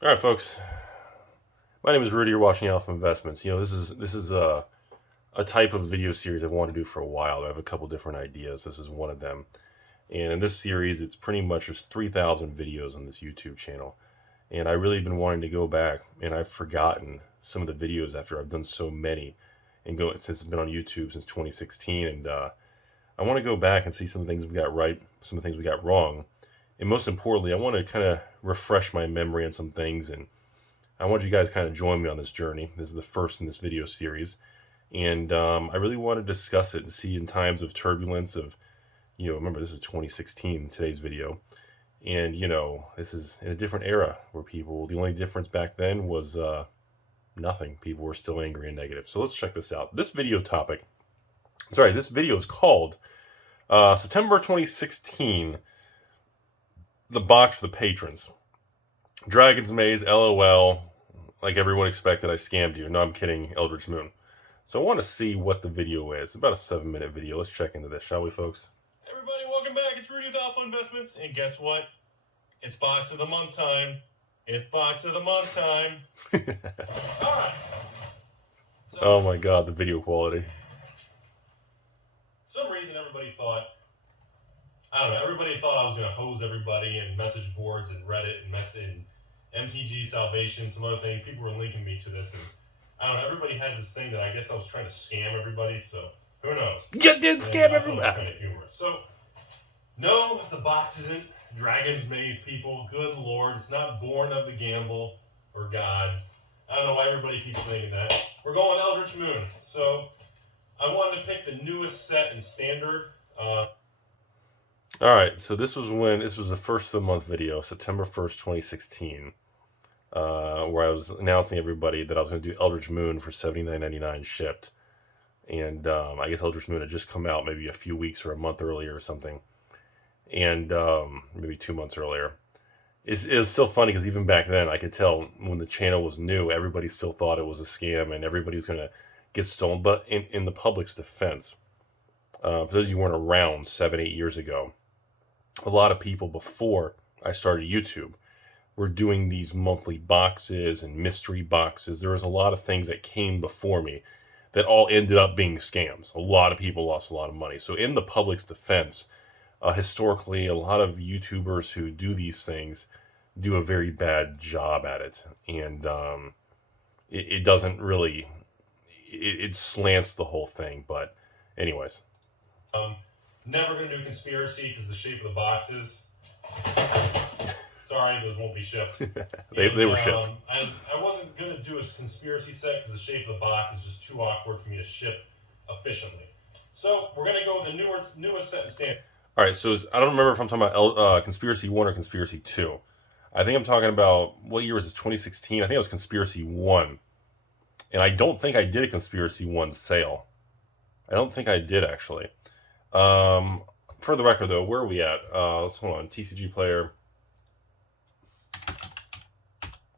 All right, folks. My name is Rudy. You're watching Alpha Investments. This is a type of video series I've wanted to do for a while. I have a couple different ideas. This is one of them. And in this series, it's pretty much just 3,000 videos on this YouTube channel. And I really been wanting to go back, and I've forgotten some of the videos after I've done so many, and since it's been on YouTube since 2016. And I want to go back and see some things we got right, some of the things we got wrong, and most importantly, I want to kind of refresh my memory on some things, and I want you guys kind of join me on this journey. This is the first in this video series, and I really want to discuss it and see in times of turbulence remember this is 2016, today's video, and this is in a different era where the only difference back then was nothing. People were still angry and negative. So let's check this out. This video is called September 2016, the box for the patrons. Dragon's Maze, LOL, like everyone expected, I scammed you. No, I'm kidding, Eldritch Moon. So I want to see what the video is. About a 7-minute video. Let's check into this, shall we, folks? Everybody, welcome back. It's Rudy with Alpha Investments, and guess what? It's box of the month time. It's box of the month time. All right. Oh my God, the video quality. For some reason, everybody thought I was going to hose everybody in message boards and Reddit and MTG Salvation, some other things. People were linking me to this, and I don't know. Everybody has this thing that I guess I was trying to scam everybody. So who knows? You did scam everybody. Kind of humorous. So no, the box isn't Dragon's Maze, people. Good Lord, it's not Born of the Gamble or Gods. I don't know why everybody keeps saying that. We're going Eldritch Moon. So I wanted to pick the newest set in Standard. All right, so this was the first of the month video, September 1st, 2016, where I was announcing everybody that I was going to do Eldritch Moon for $79.99 shipped. And I guess Eldritch Moon had just come out maybe a few weeks or a month earlier or something. And maybe 2 months earlier. It's still funny because even back then, I could tell when the channel was new, everybody still thought it was a scam and everybody was going to get stolen. But in the public's defense, for those of you who weren't around 7-8 years ago, a lot of people before I started YouTube were doing these monthly boxes and mystery boxes. There was a lot of things that came before me that all ended up being scams. A lot of people lost a lot of money. So in the public's defense, historically, a lot of YouTubers who do these things do a very bad job at it. And it doesn't really, it slants the whole thing. But anyways. Never going to do conspiracy because the shape of the boxes. Sorry, those won't be shipped. they were shipped. I wasn't going to do a conspiracy set because the shape of the box is just too awkward for me to ship efficiently. So we're going to go with the newest set in Standard. All right, so I don't remember if I'm talking about Conspiracy 1 or Conspiracy 2. I think I'm talking about, what year was this, 2016? I think it was Conspiracy 1. And I don't think I did a Conspiracy 1 sale. I don't think I did, actually. For the record, though, where are we at? Let's hold on. TCG Player.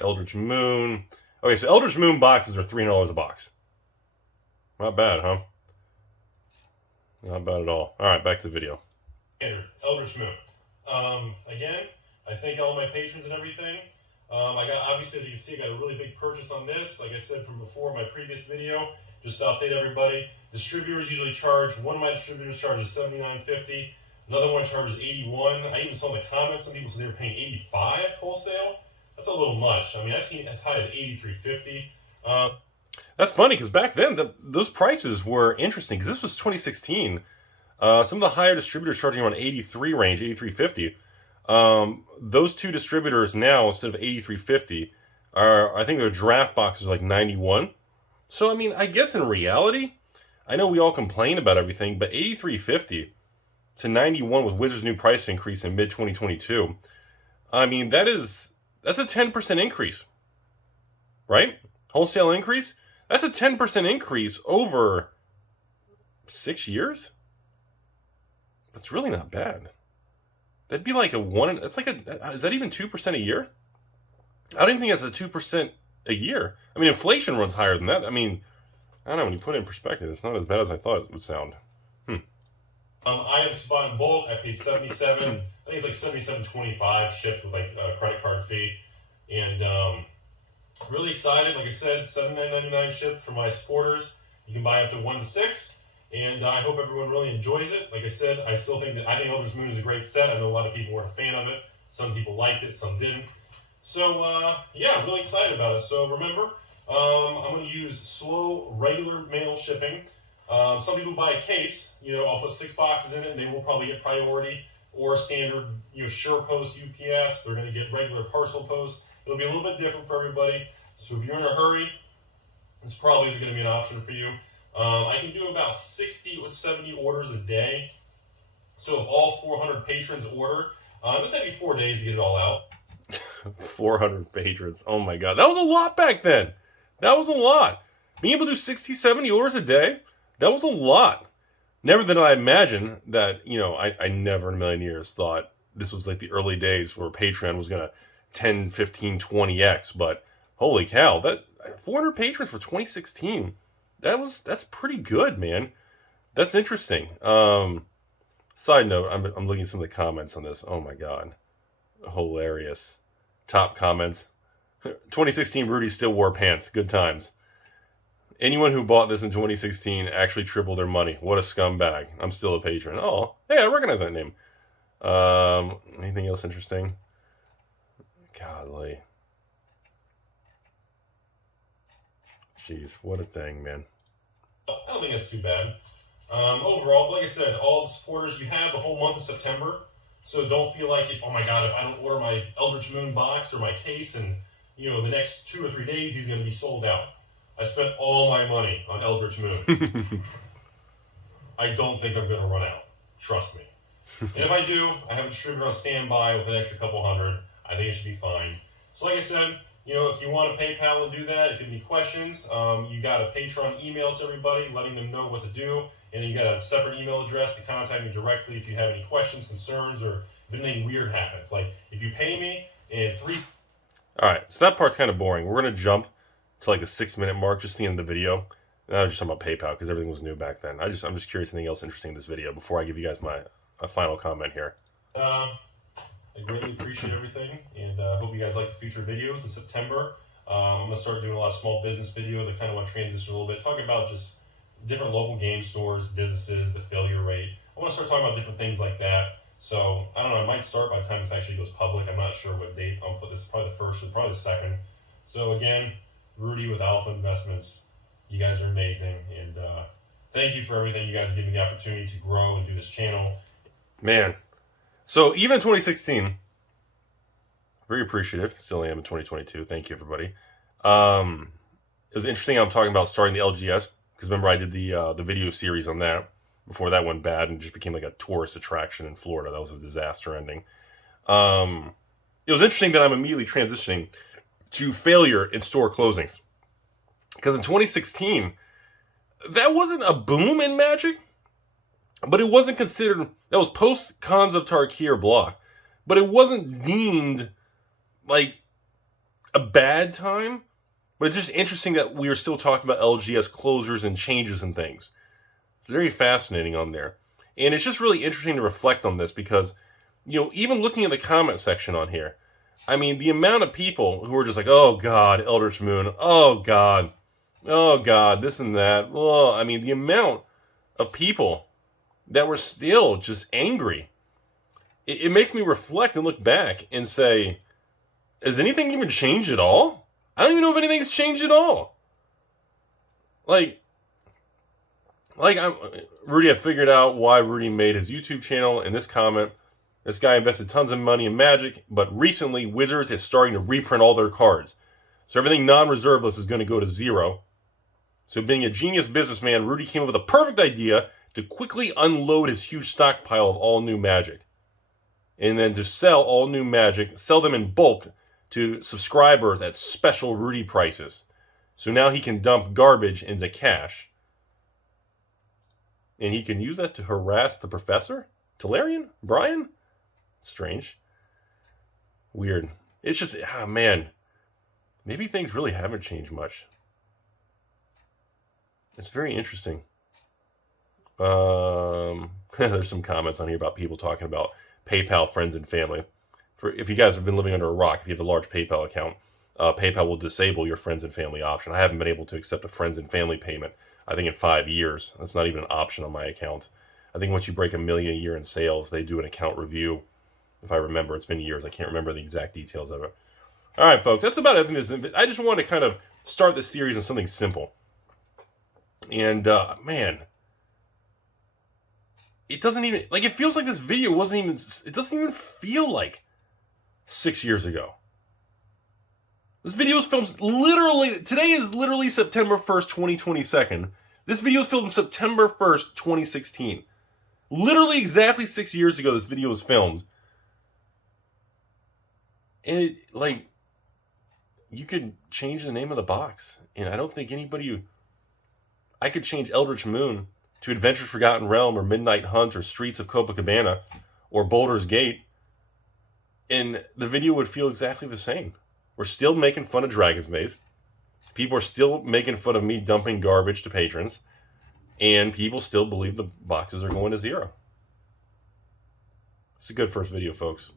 Eldritch Moon. Okay, so Eldritch Moon boxes are $300 a box. Not bad, huh? Not bad at all. All right, back to the video. Eldritch Moon. Again, I thank all my patrons and everything. I got, obviously, as you can see, I got a really big purchase on this. Like I said from before, my previous video, just to update everybody. Distributors usually charge, one of my distributors charges $79.50. Another one charges $81. I even saw in the comments, some people said they were paying $85 wholesale. That's a little much. I mean, I've seen as high as $83.50. That's funny, because back then, those prices were interesting, because this was 2016. Some of the higher distributors charging around 83 range, 83.50. Those two distributors now, instead of 83.50, I think their draft boxes are like 91. So, I mean, I guess in reality, I know we all complain about everything, but 83.50 to 91 with Wizards' new price increase in mid-2022, I mean, that's a 10% increase, right? Wholesale increase? That's a 10% increase over 6 years? That's really not bad. That'd be like is that even 2% a year? I don't even think that's a 2% a year. I mean, inflation runs higher than that. I mean, I don't know, when you put it in perspective, it's not as bad as I thought it would sound. I have bought in bulk. I paid $77. I think it's like $77.25 shipped with like a credit card fee. And really excited. Like I said, $79.99 shipped for my supporters. You can buy up to 1 to 6. And I hope everyone really enjoys it. Like I said, I think Eldritch Moon is a great set. I know a lot of people weren't a fan of it. Some people liked it, some didn't. So, yeah, I'm really excited about it. So remember, I'm going to use slow, regular mail shipping. Some people buy a case. I'll put 6 boxes in it, and they will probably get priority or standard, sure post UPS. They're going to get regular parcel post. It'll be a little bit different for everybody. So if you're in a hurry, this probably isn't going to be an option for you. I can do about 60 or 70 orders a day. So if all 400 patrons order, it'll take me 4 days to get it all out. 400 patrons. Oh my God. That was a lot back then. That was a lot. Being able to do 60, 70 orders a day, that was a lot. Never did I imagine that, I never in a million years thought this was like the early days where Patreon was going to 10, 15, 20x. But holy cow, that 400 patrons for 2016. That's pretty good, man. That's interesting. Side note, I'm looking at some of the comments on this. Oh my God. Hilarious. Top comments. 2016 Rudy still wore pants. Good times. Anyone who bought this in 2016 actually tripled their money. What a scumbag. I'm still a patron. Oh, hey, I recognize that name. Anything else interesting? Golly. Jeez, what a thing, man. I don't think that's too bad. Overall, like I said, all the supporters, you have the whole month of September. So don't feel like, oh my God, if I don't order my Eldritch Moon box or my case and, the next 2 or 3 days, he's going to be sold out. I spent all my money on Eldritch Moon. I don't think I'm going to run out. Trust me. And if I do, I have a distributor on standby with an extra couple hundred. I think it should be fine. So like I said, if you want to PayPal and do that, if you have any questions, you got a Patreon email to everybody, letting them know what to do. And then you got a separate email address to contact me directly if you have any questions, concerns, or if anything weird happens. Like, if you pay me in 3... All right, so that part's kind of boring. We're going to jump to like the 6-minute mark, just the end of the video. And I was just talking about PayPal because everything was new back then. I'm just curious anything else interesting in this video before I give you guys a final comment here. I greatly appreciate everything, and hope you guys like the future videos in September. I'm going to start doing a lot of small business videos. I kind of want to transition a little bit, talk about just different local game stores, businesses, the failure rate. I want to start talking about different things like that. So, I don't know, I might start by the time this actually goes public. I'm not sure what date I'll put this, probably the first or probably the second. So again, Rudy with Alpha Investments. You guys are amazing, and thank you for everything. You guys give me the opportunity to grow and do this channel. Man, so even in 2016, very appreciative. Still am in 2022. Thank you, everybody. It was interesting. I'm talking about starting the LGS because remember I did the video series on that before that went bad and just became like a tourist attraction in Florida. That was a disaster ending. It was interesting that I'm immediately transitioning to failure in store closings. Because in 2016, that wasn't a boom in Magic, but it wasn't considered, that was post Cons of Tarkir block, but it wasn't deemed like a bad time. But it's just interesting that we are still talking about LGS closures and changes and things. It's very fascinating on there. And it's just really interesting to reflect on this because, even looking at the comment section on here, I mean, the amount of people who are just like, oh God, Eldritch Moon, oh God, this and that. Oh, I mean, the amount of people that were still just angry. It makes me reflect and look back and say, has anything even changed at all? I don't even know if anything's changed at all. Rudy, I figured out why Rudy made his YouTube channel in this comment. This guy invested tons of money in Magic, but recently Wizards is starting to reprint all their cards. So everything non-reserve list is going to go to 0. So being a genius businessman, Rudy came up with a perfect idea to quickly unload his huge stockpile of all new Magic. And then to sell all new Magic, sell them in bulk to subscribers at special Rudy prices. So now he can dump garbage into cash. And he can use that to harass the professor? Talarian? Brian? Strange. Weird. It's just, man. Maybe things really haven't changed much. It's very interesting. There's some comments on here about people talking about PayPal friends and family. if you guys have been living under a rock, if you have a large PayPal account, PayPal will disable your friends and family option. I haven't been able to accept a friends and family payment, I think, in 5 years. That's not even an option on my account. I think once you break $1 million a year in sales, they do an account review. If I remember, it's been years. I can't remember the exact details of it. All right, folks, that's about it. I just wanted to kind of start this series on something simple. And, man, it doesn't even, like, it feels like this video it doesn't even feel like 6 years ago. This video was filmed today is literally September 1st, 2022. This video was filmed September 1st, 2016. Literally exactly 6 years ago, this video was filmed. And you could change the name of the box. And I don't think I could change Eldritch Moon to Adventures Forgotten Realm or Midnight Hunt or Streets of Copacabana or Boulder's Gate. And the video would feel exactly the same. We're still making fun of Dragon's Maze. People are still making fun of me dumping garbage to patrons. And people still believe the boxes are going to zero. It's a good first video, folks.